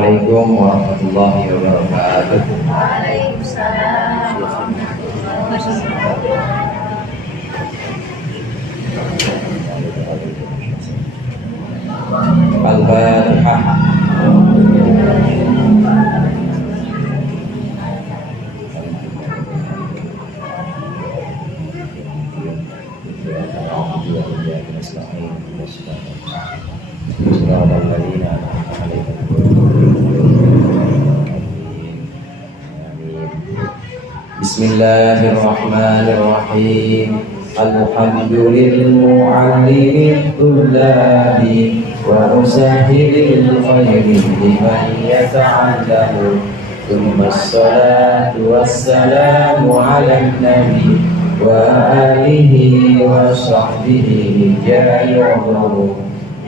Assalamualaikum warahmatullahi wabarakatuh. Waalaikumsalam. Al-Fatihah. Bismillahirrahmanirrahim. Alhamdulillahil tullabi wa usahilil khairi liman yata'allamu. Thumma assalatu wassalamu ala nabi wa alihi wa sahbihi jayyuhu.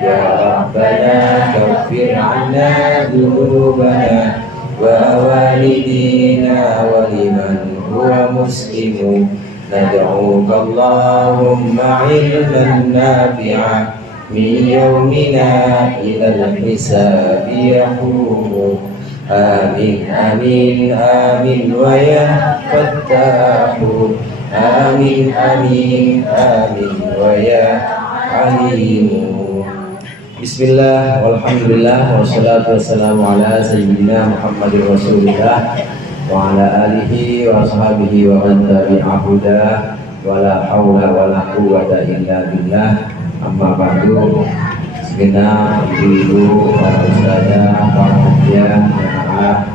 Ya Rabbana kaffir anna dhunubana wa walidina wa liman huwa muslimu. Nad'uka Allahumma ilman nafi'a min yawmina ilal hisabi yaqumu. Amin amin amin wa ya fattahu. Amin amin amin wa ya alimu. Bismillah, walhamdulillah, wassalatu wassalamu ala sayyidina Muhammadir Rasulullah wa ala alihi wa ashabihi wa man tabi'ahu huda wa la hawla wa la quwwata illa billah. Amma ba'du. Segenap ibu-ibu, para ustazah, para hadiah, jamaah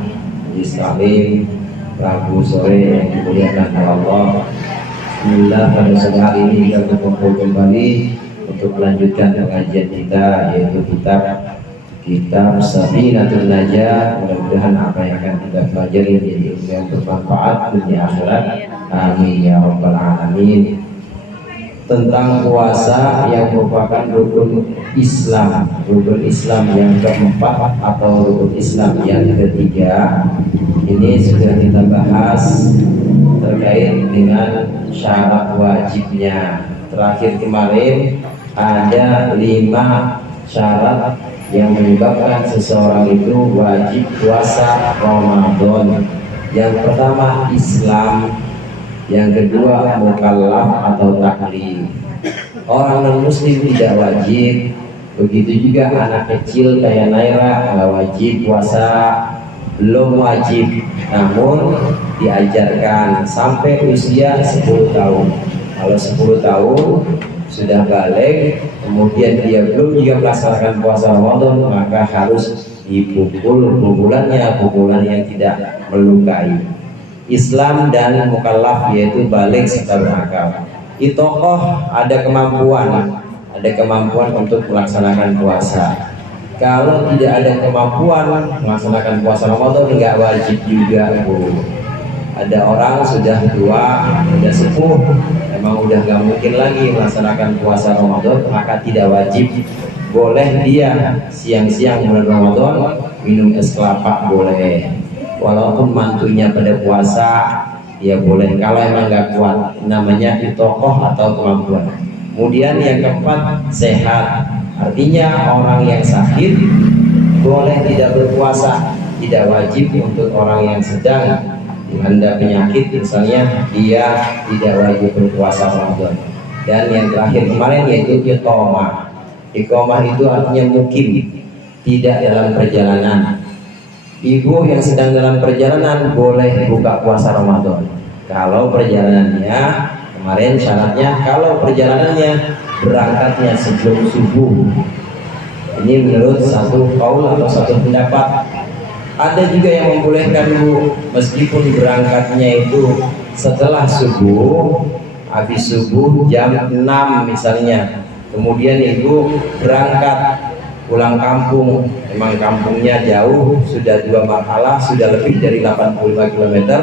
majelis taklim Rabu sore yang dimuliakan oleh Allah. Bismillah, pada sore hari ini kita berkumpul kembali untuk melanjutkan pengajian kita, yaitu kitab Safinatul Najah. Mudah-mudahan apa yang akan kita pelajari menjadi ilmu yang bermanfaat dunia akhirat. Amin ya rabbal alamin. Tentang puasa yang merupakan rukun Islam yang keempat atau rukun Islam yang ketiga. Ini sudah kita bahas terkait dengan syarat wajibnya. Terakhir kemarin ada 5 syarat yang menyebabkan seseorang itu wajib puasa Ramadan. Yang pertama Islam, yang kedua mukallaf atau taklif. Orang non muslim tidak wajib. Begitu juga anak kecil kayak Naira nggak wajib puasa, belum wajib, namun diajarkan sampai usia 10 tahun. Kalau 10 tahun sudah balik, kemudian dia belum juga melaksanakan puasa Ramadan, maka harus dipukul pukulan yang tidak melukai. Islam dan mukallaf yaitu balik serta berakal. Tokoh ada kemampuan untuk melaksanakan puasa. Kalau tidak ada kemampuan melaksanakan puasa Ramadan, nggak wajib juga, Bu. Ada orang sudah tua, sudah sepuh, memang udah gak mungkin lagi melaksanakan puasa Ramadan, maka tidak wajib. Boleh dia siang-siang bulan Ramadan minum es kelapa, boleh. Walaupun mantunya pada puasa, ya boleh. Kalau emang gak kuat, namanya tokoh atau kemampuan. Kemudian yang keempat, sehat. Artinya orang yang sakit boleh tidak berpuasa, tidak wajib untuk orang yang sedang dilanda penyakit, misalnya dia tidak wajib berpuasa Ramadan. Dan yang terakhir kemarin yaitu iqamah. Iqamah itu artinya mukim, tidak dalam perjalanan. Ibu yang sedang dalam perjalanan boleh buka puasa Ramadan. Kalau perjalanannya, kemarin syaratnya kalau perjalanannya berangkatnya sebelum subuh. Ini menurut satu qaul atau satu pendapat. Ada juga yang membolehkan, Bu, meskipun berangkatnya itu setelah subuh, habis subuh jam 6 misalnya. Kemudian ibu berangkat pulang kampung, memang kampungnya jauh, sudah 2 marhalah, sudah lebih dari 85 km,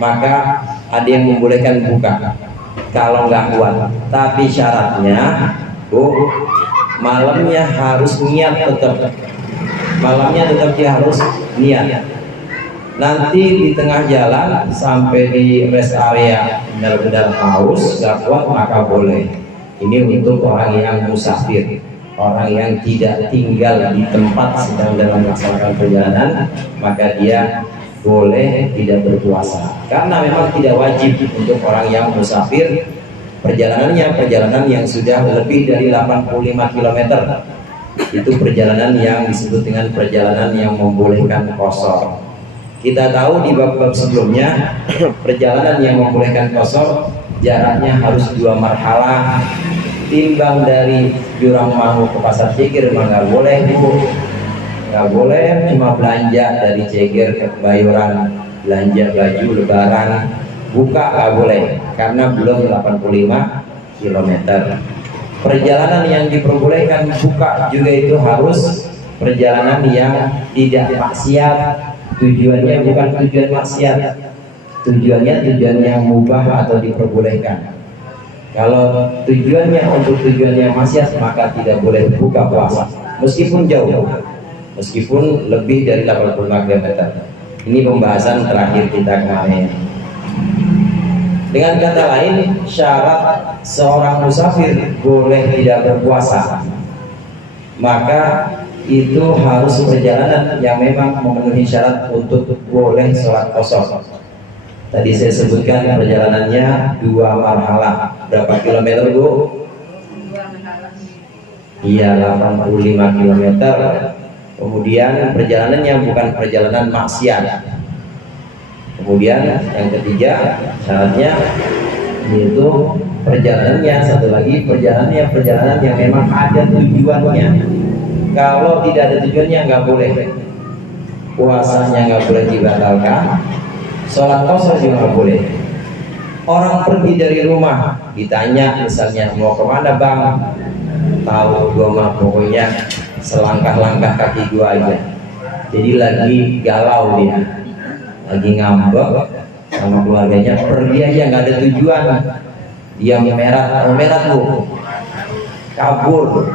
maka ada yang membolehkan buka kalau nggak kuat. Tapi syaratnya, Bu, malamnya harus niat tetap. Malamnya tetap dia harus niat. Nanti di tengah jalan sampai di rest area benar-benar haus, nggak kuat, maka boleh. Ini untuk orang yang musafir. orang yang tidak tinggal di tempat sedang dalam melaksanakan perjalanan, maka dia boleh tidak berpuasa, karena memang tidak wajib untuk orang yang musafir perjalanan yang sudah lebih dari 85 km. Itu perjalanan yang disebut dengan perjalanan yang membolehkan qashar. Kita tahu di bab-bab sebelumnya perjalanan yang membolehkan qashar jaraknya harus 2 marhalah. Timbang dari Jurang Mangu ke Pasar Ceger nggak boleh, Bu. Nggak boleh cuma belanja dari Ceger ke Kebayoran, belanja baju lebaran, buka nggak boleh karena belum 85 km. Perjalanan yang diperbolehkan buka juga itu harus perjalanan yang tidak maksiat. Tujuannya bukan tujuan maksiat, tujuan yang mubah atau diperbolehkan. Kalau tujuannya untuk tujuan yang maksiat, maka tidak boleh buka puasa meskipun jauh, meskipun lebih dari 85 km. Ini pembahasan terakhir kita kemarin. Dengan kata lain, syarat seorang musafir boleh tidak berpuasa, maka itu harus perjalanan yang memang memenuhi syarat untuk boleh sholat qashar. Tadi saya sebutkan perjalanannya 2 marhalah. Berapa kilometer, Bu? 2 marhalah. Iya, 85 km. Kemudian perjalanannya bukan perjalanan maksiat. Kemudian yang ketiga syaratnya yaitu perjalanannya, satu lagi perjalanan yang memang ada tujuannya. Kalau tidak ada tujuannya nggak boleh, puasanya nggak boleh dibatalkan, sholat qashar juga nggak boleh. Orang pergi dari rumah ditanya misalnya mau kemana bang, tahu gua mah pokoknya selangkah-langkah kaki gua aja. Jadi lagi galau dia, lagi ngambek sama keluarganya, pergi aja nggak ada tujuan. Dia memerat Bu, kabur.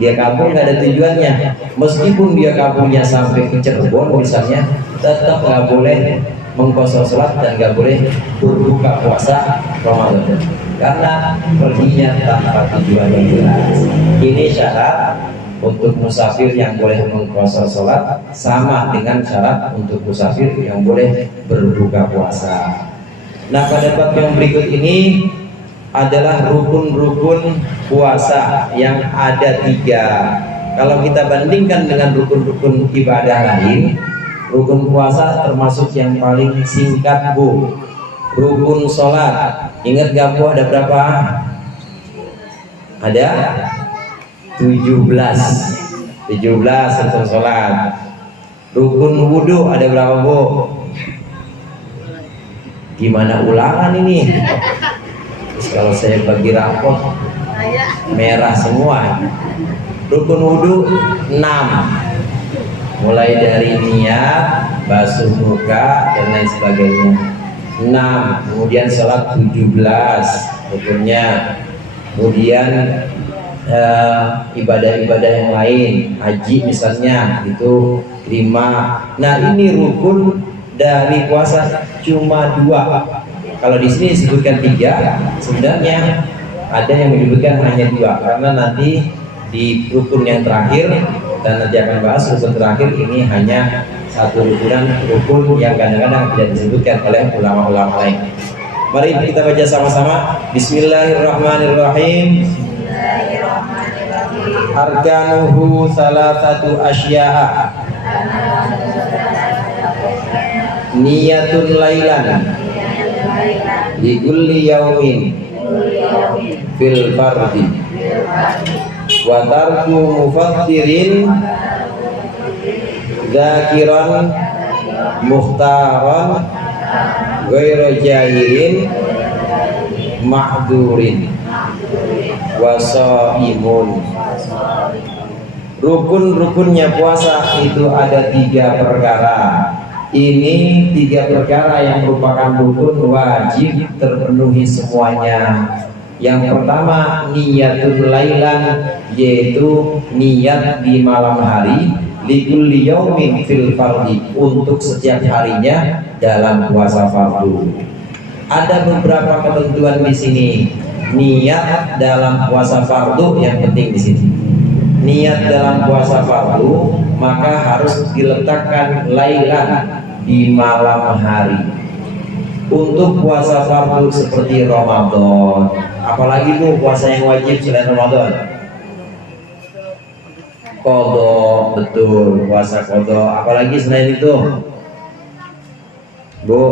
Dia kabur nggak ada tujuannya. Meskipun dia kaburnya sampai ke Cirebon misalnya, tetap nggak boleh mengqashar sholat dan nggak boleh berbuka puasa Ramadan karena perginya tanpa tujuan yang jelas. Ini syarat untuk musafir yang boleh mengqashar sholat, sama dengan syarat untuk musafir yang boleh berbuka puasa. Nah, pada bab yang berikut ini adalah rukun-rukun puasa yang ada 3. Kalau kita bandingkan dengan rukun-rukun ibadah lain, rukun puasa termasuk yang paling singkat, Bu. Rukun sholat, ingat gak Bu, ada berapa? Ada 17 rukun sholat. Rukun wudhu ada berapa, Bu? Gimana ulangan ini? Terus kalau saya bagi rapot merah semua. Rukun wudhu 6, mulai dari niat, basuh muka dan lain sebagainya. 6. Kemudian sholat 17 rukunnya. Kemudian ibadah-ibadah yang lain, haji misalnya, itu 5. Nah, ini rukun dari puasa cuma 2. Kalau di sini disebutkan 3, sebenarnya ada yang menyebutkan hanya 2, karena nanti di rukun yang terakhir, dan nanti akan bahas rukun terakhir ini hanya satu rukun yang kadang-kadang tidak disebutkan oleh ulama-ulama lain. Mari kita baca sama-sama. Bismillahirrahmanirrahim. Arkanuhu salasatu asya'a. Niyatun lailan di kulli yaumin fil fardi wa tarku mufattirin zakiran mukhtaran ghairu jahirin ma'durin wa shaimun. Rukun-rukunnya puasa itu ada 3 perkara. Ini 3 perkara yang merupakan rukun wajib terpenuhi semuanya. Yang pertama niyatul lailan, yaitu niat di malam hari, likulli yaumin fil fardi, untuk setiap harinya dalam puasa fardu. Ada beberapa ketentuan di sini. Niat dalam puasa fardu yang penting di sini. niat dalam puasa fardu, maka harus diletakkan lailan, di malam hari. Untuk puasa fardu seperti Ramadan, apalagi tuh puasa yang wajib selain Ramadan, qadha, betul, puasa qadha. Apalagi selain itu, Bu?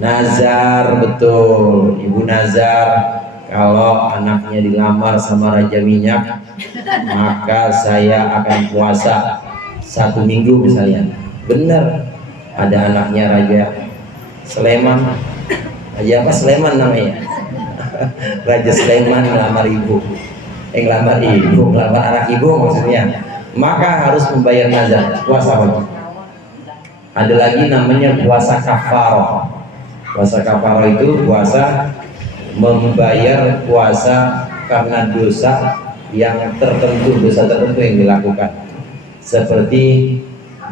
Nazar, betul, Ibu nazar. Kalau anaknya dilamar sama Raja Minyak, maka saya akan puasa 1 minggu misalnya. Benar, ada anaknya Raja Sleman, Raja apa Sleman namanya? Raja Sleman melamar ibu, ngelamar ibu, melamar anak ibu maksudnya. Maka harus membayar nazar, puasa wajib. Ada lagi namanya puasa kafarah. Puasa kafarah itu puasa membayar puasa karena dosa yang tertentu, dosa tertentu yang dilakukan, seperti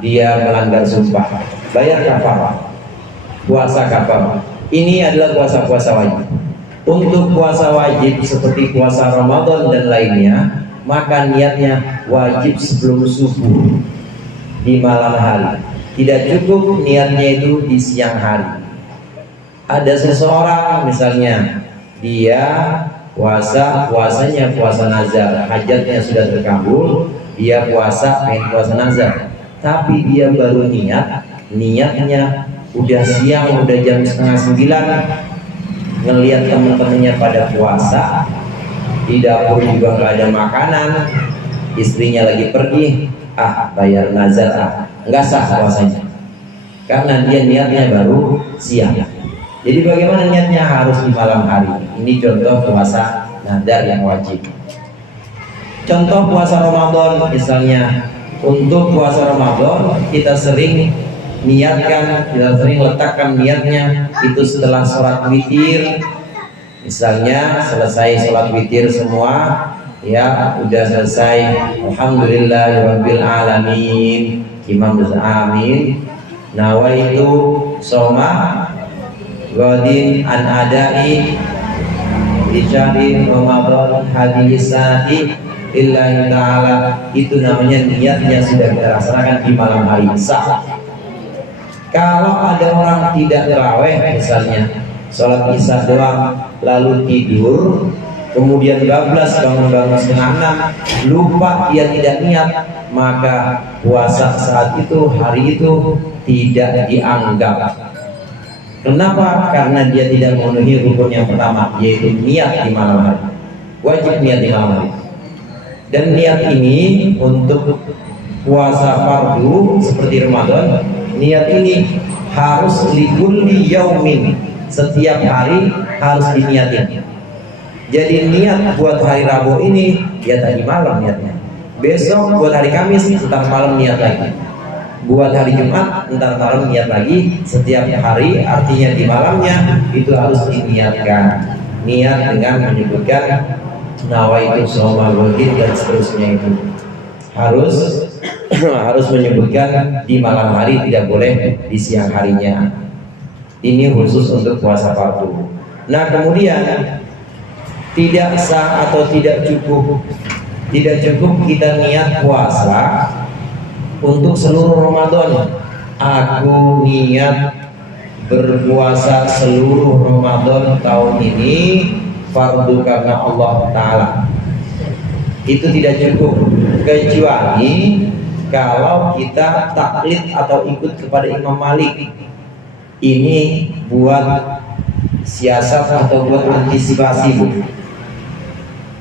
dia melanggar sumpah, bayar kafarah, puasa kafarah. Ini adalah puasa-puasa wajib. Untuk puasa wajib seperti puasa Ramadan dan lainnya, maka niatnya wajib sebelum subuh, di malam hari. Tidak cukup niatnya itu di siang hari. Ada seseorang misalnya, dia puasanya puasa nazar, hajatnya sudah terkabul, dia pengen puasa nazar, tapi dia baru niatnya udah siang, udah jam 8:30, ngelihat teman-temannya pada puasa, di dapur juga nggak ada makanan, istrinya lagi pergi, bayar nazar, nggak sah puasanya, karena dia niatnya baru siang. Jadi bagaimana niatnya? Harus di malam hari. Ini contoh puasa nazar yang wajib. Contoh puasa Ramadan misalnya, untuk puasa Ramadan kita sering letakkan niatnya itu setelah sholat witir. Misalnya selesai sholat witir semua, ya udah selesai, alhamdulillahirabbil alamin, imam amin, nawaitu soma Godin an adai Isyari Ramadan hadisati Lillahi ta'ala. Itu namanya niatnya sudah kita laksanakan di malam hari, sah. Kalau ada orang tidak terawih misalnya, sholat isya doang lalu tidur, kemudian bablas bangun-bangun 5:30, lupa dia tidak niat, maka puasa saat itu, hari itu tidak dianggap. Kenapa? Karena dia tidak memenuhi rukun yang pertama, yaitu niat di malam hari. Wajib niat di malam hari. Dan niat ini untuk puasa fardu seperti Ramadan, niat ini harus likulli yaumin, setiap hari harus diniatin. Jadi niat buat hari Rabu ini ya tadi malam niatnya, besok buat hari Kamis ntar malam niat lagi, buat hari Jumat ntar malam niat lagi. Setiap hari artinya di malamnya itu harus diniatkan. Niat dengan menyebutkan nawaitu shauma ghadin dan seterusnya, itu harus menyebutkan di malam hari, tidak boleh di siang harinya. Ini khusus untuk puasa fardu. Nah, kemudian tidak sah atau tidak cukup kita niat puasa untuk seluruh Ramadan. Aku niat berpuasa seluruh Ramadan tahun ini fardu karena Allah Ta'ala. Itu tidak cukup, kecuali kalau kita taklid atau ikut kepada Imam Malik. Ini buat siasat atau buat antisipasi, Bu.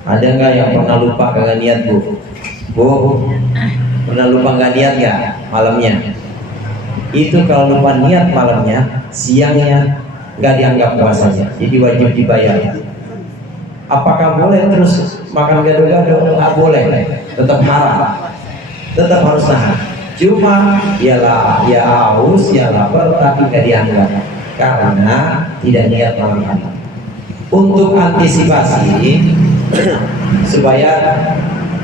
Ada nggak yang pernah lupa kagak niat, Bu? Pernah lupa nggak niat nggak malamnya? Itu kalau lupa niat malamnya, siangnya nggak dianggap puasanya, jadi wajib dibayar. Apakah boleh terus makan gado-gado? Nggak boleh, tetap haram, tetap harus nahan. Cuma ya haus, ya lapar, tapi nggak dianggap karena tidak niat malam hari. Untuk antisipasi supaya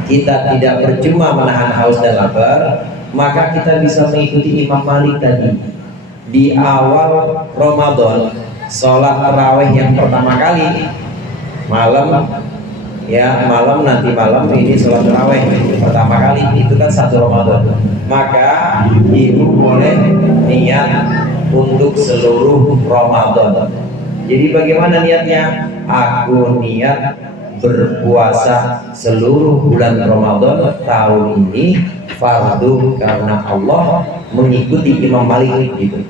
kita tidak percuma menahan haus dan lapar, maka kita bisa mengikuti Imam Malik tadi. Di awal Ramadan, sholat tarawih yang pertama kali malam ya malam, nanti malam ini sholat tarawih pertama kali, itu kan 1 Ramadan, maka ibu boleh niat untuk seluruh Ramadan. Jadi bagaimana niatnya? Aku niat berpuasa seluruh bulan Ramadan tahun ini fardu karena Allah, mengikuti Imam Malik gitu.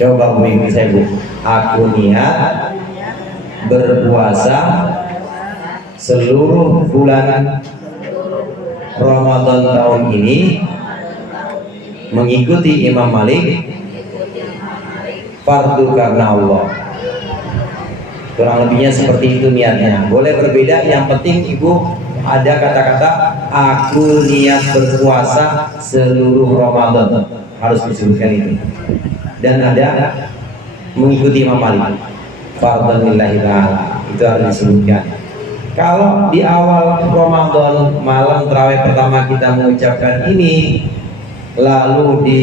Coba mengikuti saya Bu. Aku niat berpuasa seluruh bulan Ramadan tahun ini mengikuti Imam Malik fardu karena Allah. Kurang lebihnya seperti itu niatnya. Boleh berbeda, yang penting ibu ada kata-kata aku niat berpuasa seluruh Ramadan, harus disebutkan itu. Dan ada mengikuti Imam Malik fardhu lillahi ta'ala, itu harus disebutkan. Kalau di awal Ramadan malam tarawih pertama kita mengucapkan ini, lalu di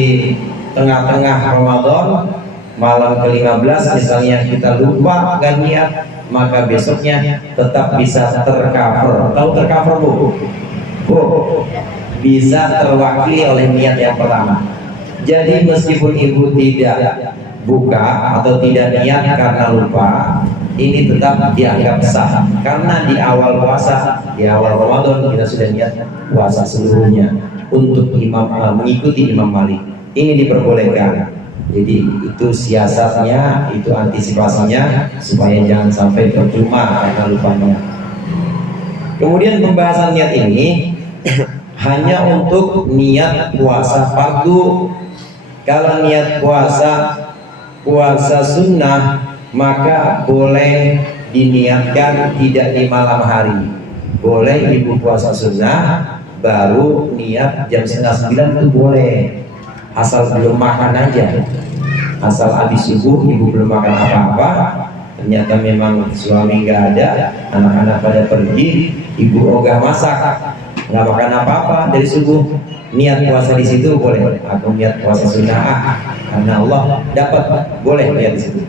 tengah-tengah Ramadan malam ke-15 misalnya kita lupa gak niat, maka besoknya tetap bisa tercover. Tahu tercover Bu? Bu, bisa terwakili oleh niat yang pertama. Jadi meskipun ibu tidak buka atau tidak niat karena lupa, ini tetap dianggap sah, karena di awal puasa, di awal Ramadan kita sudah niat puasa seluruhnya untuk mengikuti Imam Malik. Ini diperbolehkan. Jadi itu siasatnya, itu antisipasinya supaya jangan sampai percuma karena lupanya. Kemudian pembahasan niat ini hanya untuk niat puasa fardu. Kalau niat puasa sunnah, maka boleh diniatkan tidak di malam hari. Boleh ibu puasa sunnah baru niat jam 8:30 itu boleh, asal belum makan aja. Asal habis subuh ibu belum makan apa-apa, ternyata memang suami nggak ada, anak-anak pada pergi, ibu ogah masak, nggak makan apa-apa dari subuh, niat puasa di situ boleh. Aku niat puasa sunnah karena Allah, dapat, boleh niat di situ.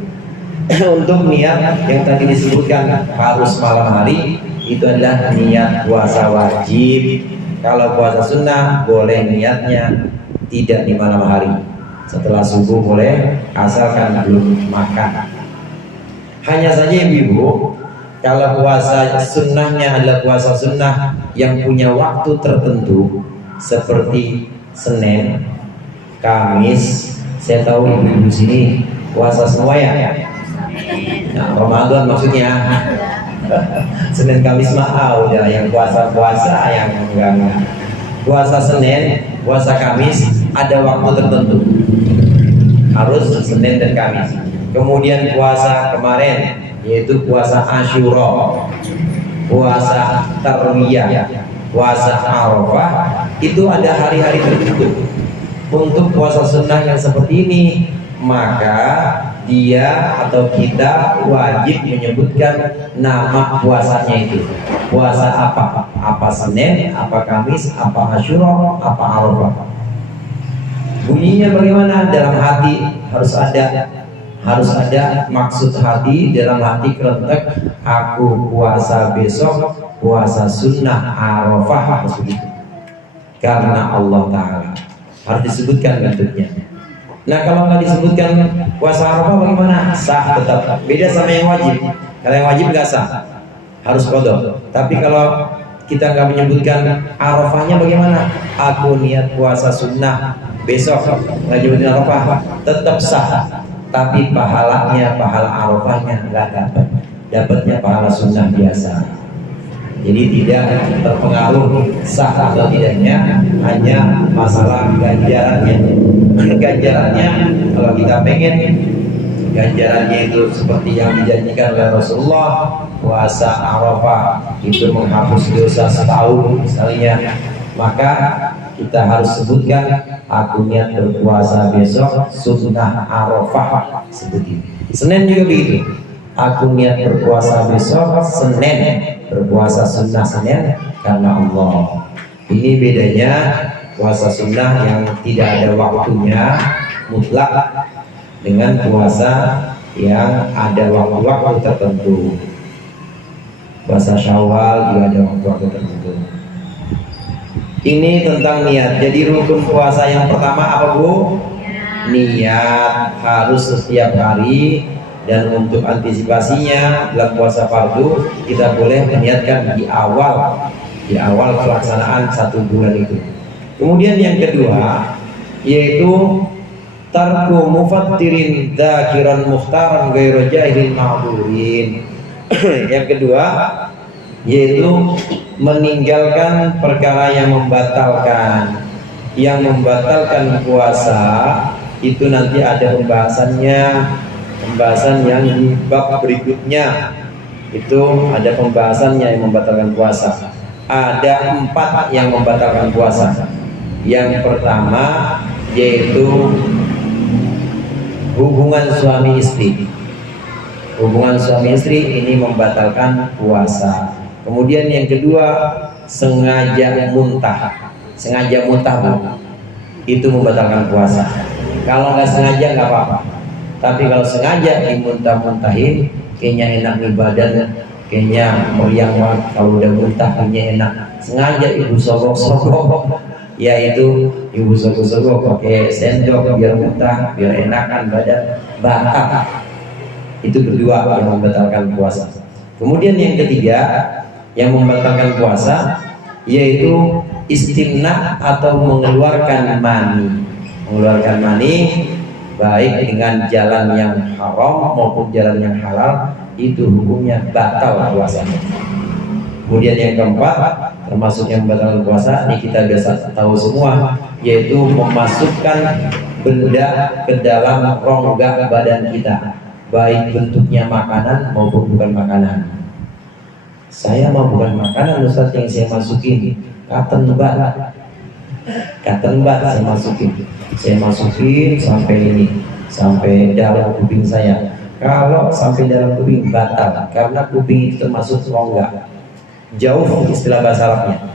Untuk niat yang tadi disebutkan harus malam hari, itu adalah niat puasa wajib. Kalau puasa sunnah boleh niatnya tidak di malam hari, setelah subuh boleh, asalkan belum makan. Hanya saja ibu, kalau puasa sunnahnya adalah puasa sunnah yang punya waktu tertentu, seperti Senin, Kamis. Saya tahu ibu-ibu sini puasa semua ya. Nah, Ramadan maksudnya. Senin Kamis mah udah yang puasa yang enggak. Puasa Senin, puasa Kamis ada waktu tertentu, harus Senin dan Kamis. Kemudian puasa kemarin yaitu puasa Asyura, puasa Tarwiyah, puasa Arafah, itu ada hari-hari tertentu. Untuk puasa sunnah yang seperti ini, maka dia atau kita wajib menyebutkan nama puasanya itu. Puasa apa? Apa Senin, apa Kamis, apa Asyura, apa Arafah. Bunyinya bagaimana? Dalam hati harus ada maksud hati, dalam hati kerentek, aku puasa besok, puasa sunnah Arafah, harus begitu. Karena Allah Ta'ala, harus disebutkan bentuknya. Nah kalau nggak disebutkan puasa Arafah bagaimana? Sah tetap. Beda sama yang wajib. Kalau yang wajib nggak sah, harus qadha. Tapi kalau kita nggak menyebutkan Arafahnya bagaimana? Aku niat puasa sunnah besok, nggak nyebutin Arafah, tetap sah. Tapi pahalanya, pahala Arafahnya nggak dapat. Dapatnya pahala sunnah biasa. Jadi tidak terpengaruh sah atau tidaknya, hanya masalah ganjarannya. Ganjarannya kalau kita pengen ganjarannya itu seperti yang dijanjikan oleh Rasulullah, puasa Arafah itu menghapus dosa setahun misalnya, maka kita harus sebutkan aku niat berpuasa besok sunnah Arafah, seperti itu. Senin juga begitu, aku niat berpuasa besok Senin, berpuasa sunnah Senin karena Allah. Ini bedanya puasa sunnah yang tidak ada waktunya mutlak dengan puasa yang ada waktu-waktu tertentu. puasa Syawal juga ada waktu-waktu tertentu. Ini tentang niat. Jadi rukun puasa yang pertama apa Bu? Niat, harus setiap hari. Dan untuk antisipasinya dalam puasa fardu kita boleh meniatkan di awal pelaksanaan 1 bulan itu. Kemudian yang kedua yaitu tarku mufattirin dzakiran mukhtaran ghairu jahilin ma'durin. Yang kedua yaitu meninggalkan perkara yang membatalkan. Yang membatalkan puasa itu nanti ada pembahasan yang di bab berikutnya. Itu ada pembahasannya yang membatalkan puasa. Ada 4 yang membatalkan puasa. Yang pertama yaitu hubungan suami istri. Hubungan suami istri ini membatalkan puasa. Kemudian yang kedua sengaja muntah. Sengaja muntah Bu, itu membatalkan puasa. Kalau nggak sengaja nggak apa-apa. Tapi kalau sengaja dimuntah-muntahin, kayaknya enak nih badan, kayaknya meriang banget. Kalau udah muntah kayaknya enak. Sengaja ibu sogok-sogok, yaitu ibu sogok-sogok pakai sendok biar muntah, biar enakan badan, batal. Itu kedua yang membatalkan puasa. Kemudian yang ketiga yang membatalkan puasa yaitu istimna atau mengeluarkan mani. Mengeluarkan mani baik dengan jalan yang haram maupun jalan yang halal, itu hukumnya batal puasanya. Kemudian yang keempat termasuk yang membatalkan puasa, ini kita biasa tahu semua, yaitu memasukkan benda ke dalam rongga badan kita, baik bentuknya makanan maupun bukan makanan. Saya mau bukan makanan Ustaz yang saya masukin, cotton bud saya masukin sampai ini, sampai dalam kuping saya. Kalau sampai dalam kuping batal, karena kuping itu termasuk rongga. Jauh istilah bahasa Arabnya.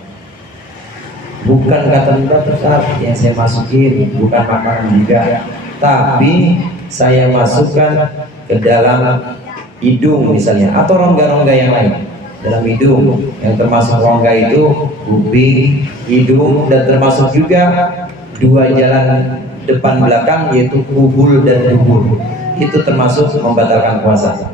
Bukan cotton bud Ustaz yang saya masukin, bukan makanan juga, tapi saya masukkan ke dalam hidung misalnya, atau rongga-rongga yang lain. Dalam hidung, yang termasuk rongga itu kuping, hidung, dan termasuk juga 2 jalan depan belakang yaitu kubul dan dubur. Itu termasuk membatalkan puasa.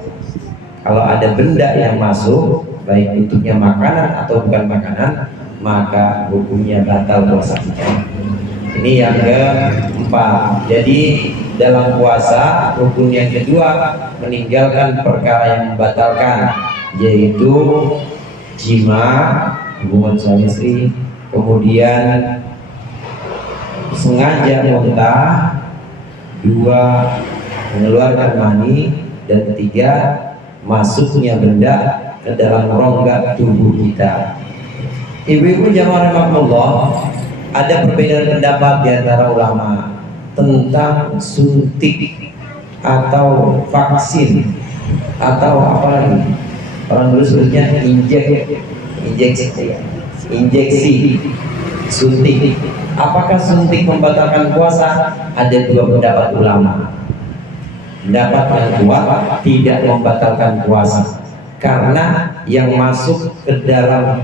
Kalau ada benda yang masuk, baik bentuknya makanan atau bukan makanan, maka hukumnya batal puasa. Ini yang keempat. Jadi dalam puasa rukun yang kedua meninggalkan perkara yang membatalkan, yaitu jima, hubungan suami istri, kemudian sengaja muntah, 2 mengeluarkan mani, dan 3 masuknya benda ke dalam rongga tubuh kita. Ibu-ibu jamaah rahimakumullah, ada perbedaan pendapat di antara ulama tentang suntik atau vaksin atau apa lagi. Orang dulu sebutnya injeksi, suntik. Apakah suntik membatalkan puasa? Ada 2 pendapat ulama. Pendapat yang kuat tidak membatalkan puasa, karena yang masuk ke dalam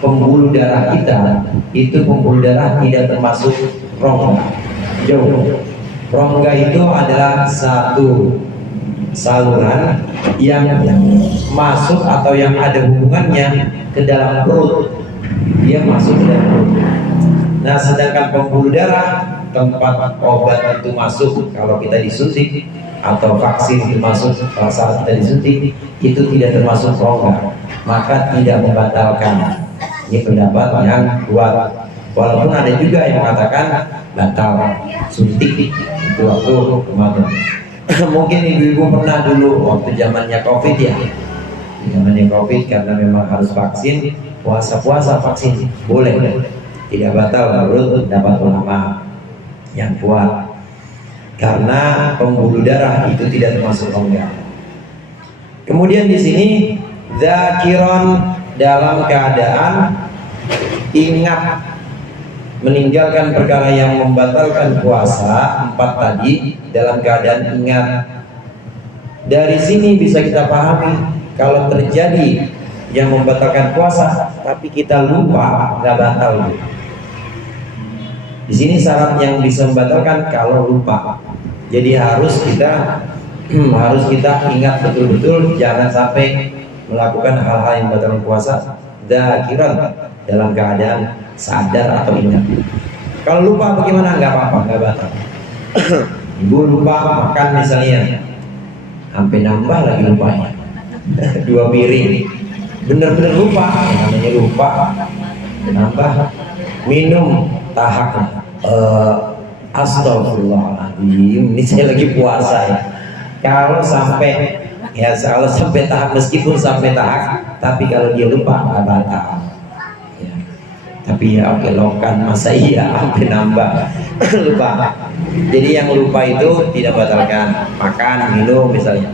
pembuluh darah kita itu pembuluh darah tidak termasuk rongga. Jauh. Rongga itu adalah satu saluran yang masuk atau yang ada hubungannya ke dalam perut. Dia masuk ke dalam perut. Nah, sedangkan pembuluh darah, tempat obat itu masuk kalau kita disuntik, atau vaksin itu masuk kalau saat kita disuntik, itu tidak termasuk rongga, maka tidak membatalkan. Ini pendapat yang kuat. Walaupun ada juga yang mengatakan batal suntik itu waktu kemarin. Mungkin ibu-ibu pernah dulu waktu zamannya COVID ya, zamannya COVID, karena memang harus vaksin, puasa vaksin boleh, tidak batal menurut pendapat ulama yang kuat, karena pembuluh darah itu tidak termasuk rongga. Kemudian di sini zakiron, dalam keadaan ingat, meninggalkan perkara yang membatalkan puasa 4 tadi dalam keadaan ingat. Dari sini bisa kita pahami Kalau terjadi yang membatalkan puasa, tapi kita lupa, nggak batal. Di sini syarat yang bisa membatalkan kalau lupa. Jadi harus kita ingat betul-betul, jangan sampai melakukan hal-hal yang membatalkan puasa dzakiran, dalam keadaan sadar atau ingat. Kalau lupa bagaimana? Nggak apa-apa, nggak batal. Ibu lupa makan misalnya, sampai nambah lagi lupanya 2 piring, bener-bener lupa, namanya lupa, nambah. Minum tahak, astagfirullahaladzim, ini saya lagi puasa ya. Kalau sampai tahak, meskipun sampai tahak, tapi kalau dia lupa nggak batal ya. Tapi ya oke, lokan masa iya sampai nambah lupa. Jadi yang lupa itu tidak batalkan, makan, minum misalnya.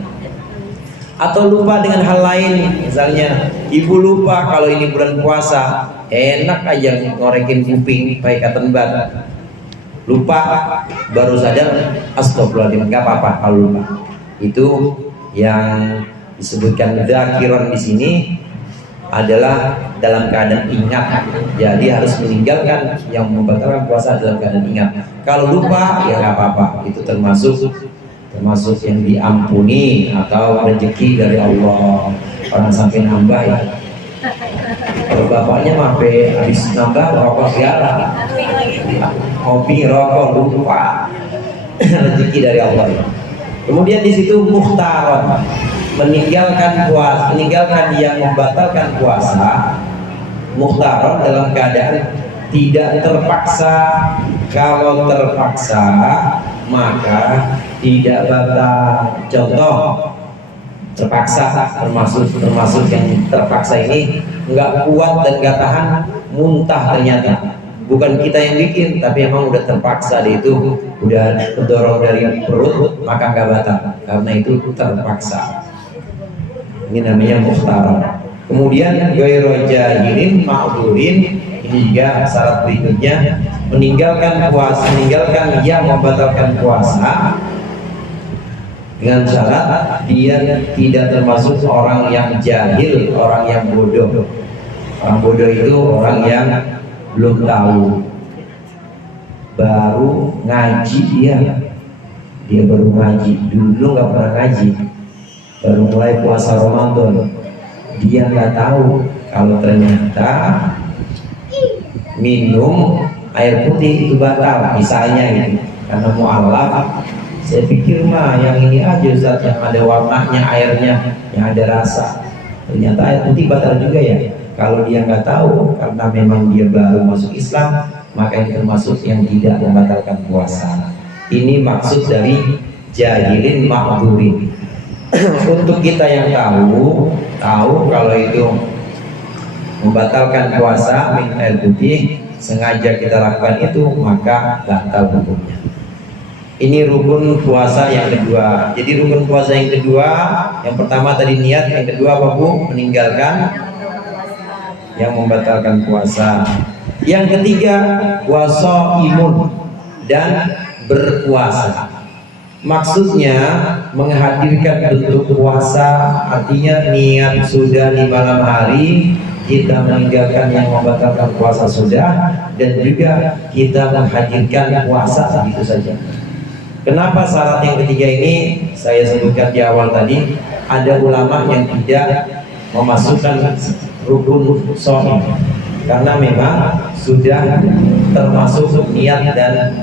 Atau lupa dengan hal lain, misalnya ibu lupa kalau ini bulan puasa, enak aja ngorekin kuping pakai cotton bud, lupa, baru sadar, astagfirullahaladzim, nggak apa-apa kalau lupa. Itu yang disebutkan dzakiran di sini adalah dalam keadaan ingat. Jadi harus meninggalkan yang membatalkan puasa dalam keadaan ingat. Kalau lupa ya nggak apa-apa, itu termasuk yang diampuni atau rezeki dari Allah. Orang sampai nambah ya. Kalau bapaknya mah habis nambah rokok segala, kopi rokok lupa, rezeki dari Allah ya. Kemudian di situ mukhtaron, meninggalkan yang membatalkan puasa. Mukhtaron dalam keadaan tidak terpaksa. Kalau terpaksa maka tidak batal. Contoh terpaksa, termasuk yang terpaksa ini nggak kuat dan nggak tahan, muntah ternyata. Bukan kita yang bikin, tapi emang udah terpaksa, itu udah terdorong dari perut, maka nggak batal karena itu terpaksa. Ini namanya mukhtaron. Kemudian ghairu jahilin ma'dzurin, ini juga syarat berikutnya, meninggalkan yang membatalkan puasa dengan syarat dia tidak termasuk orang yang jahil, orang yang bodoh. Orang bodoh itu orang yang belum tahu, baru ngaji, dia baru ngaji, dulu nggak pernah ngaji, baru mulai puasa Ramadan, dia nggak tahu kalau ternyata minum air putih itu batal misalnya gitu, karena mu'alaf. Saya pikir mah yang ini aja Ustaz, yang ada warnanya, airnya, yang ada rasa, ternyata air putih batal juga ya. Kalau dia nggak tahu karena memang dia baru masuk Islam, maka ini termasuk yang tidak membatalkan puasa. Ini maksud dari jahilin ma'dzurin. Untuk kita yang tahu kalau itu membatalkan puasa, minum air putih, sengaja kita lakukan itu, maka batal hukumnya. Ini rukun puasa yang kedua. Jadi rukun puasa yang kedua, yang pertama tadi niat, yang kedua apa Bu? Meninggalkan yang membatalkan puasa. Yang ketiga puasa imun dan berpuasa. Maksudnya menghadirkan bentuk puasa, artinya niat sudah di malam hari, kita meninggalkan yang membatalkan puasa sudah, dan juga kita menghadirkan puasa begitu saja. Kenapa syarat yang ketiga ini saya sebutkan di awal tadi? Ada ulama yang tidak memasukkan rukun shaum karena memang sudah termasuk niat dan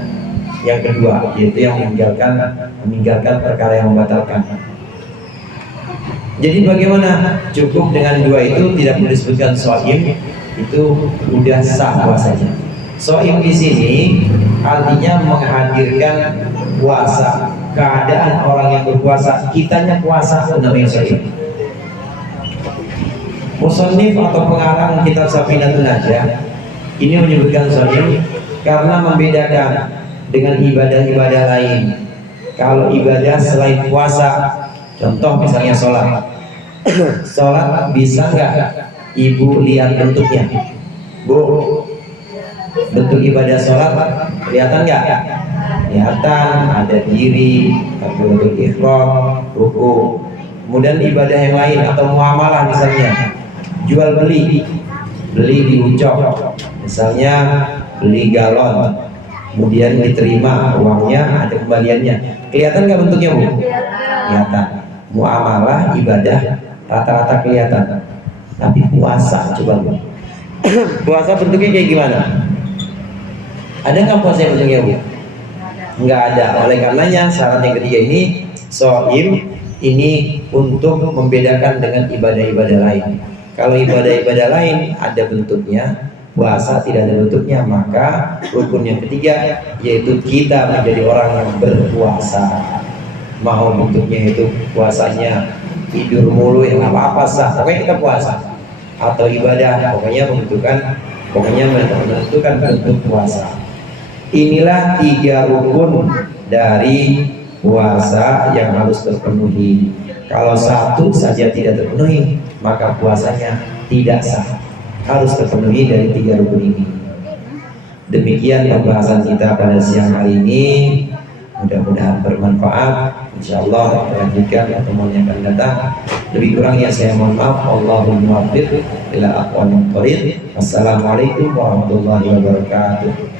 yang kedua, yaitu yang meninggalkan perkara yang membatalkan. Jadi bagaimana? Cukup dengan dua itu, tidak perlu disebutkan shaum, itu udah sah puasanya. Shaum di sini artinya menghadirkan puasa, keadaan orang yang berpuasa, kitanya puasa, namanya shaum. Musannif atau pengarang kitab Safinatul Najah ini menyebutkan shaum karena membedakan dengan ibadah-ibadah lain. Kalau ibadah selain puasa, contoh misalnya sholat, sholat bisa nggak ibu lihat bentuknya? Bu, bentuk ibadah sholat kelihatan nggak? Kelihatan, ada diri, takbiratul ihram, ruku. Kemudian ibadah yang lain atau muamalah misalnya jual beli di ucok, misalnya beli galon, kemudian diterima uangnya, ada kembaliannya. Kelihatan nggak bentuknya, Bu? Kelihatan. Muamalah ibadah rata-rata kelihatan. Tapi puasa coba, Bu. Puasa bentuknya kayak gimana? Ada nggak puasa yang bentuknya, Bu? Nggak ada. Oleh karenanya syarat yang ketiga ini, shaim ini untuk membedakan dengan ibadah-ibadah lain. Kalau ibadah-ibadah lain ada bentuknya, puasa tidak ada bentuknya, maka rukun yang ketiga yaitu kita menjadi orang yang berpuasa. Mau bentuknya itu puasanya tidur mulu yang apa-apa sah, pokoknya kita puasa, atau ibadah, pokoknya menentukan bentuk puasa. Inilah 3 rukun dari puasa yang harus terpenuhi. Kalau satu saja tidak terpenuhi, maka puasanya tidak sah. Harus terpenuhi dari 3 rukun ini. Demikian pembahasan kita pada siang hari ini. Mudah-mudahan bermanfaat. Insyaallah kita lanjutkan pertemuan yang akan datang. Lebih kurangnya saya mohon maaf. Allahumma muwaffiq ila aqwamit thoriq. Wassalamualaikum warahmatullahi wabarakatuh.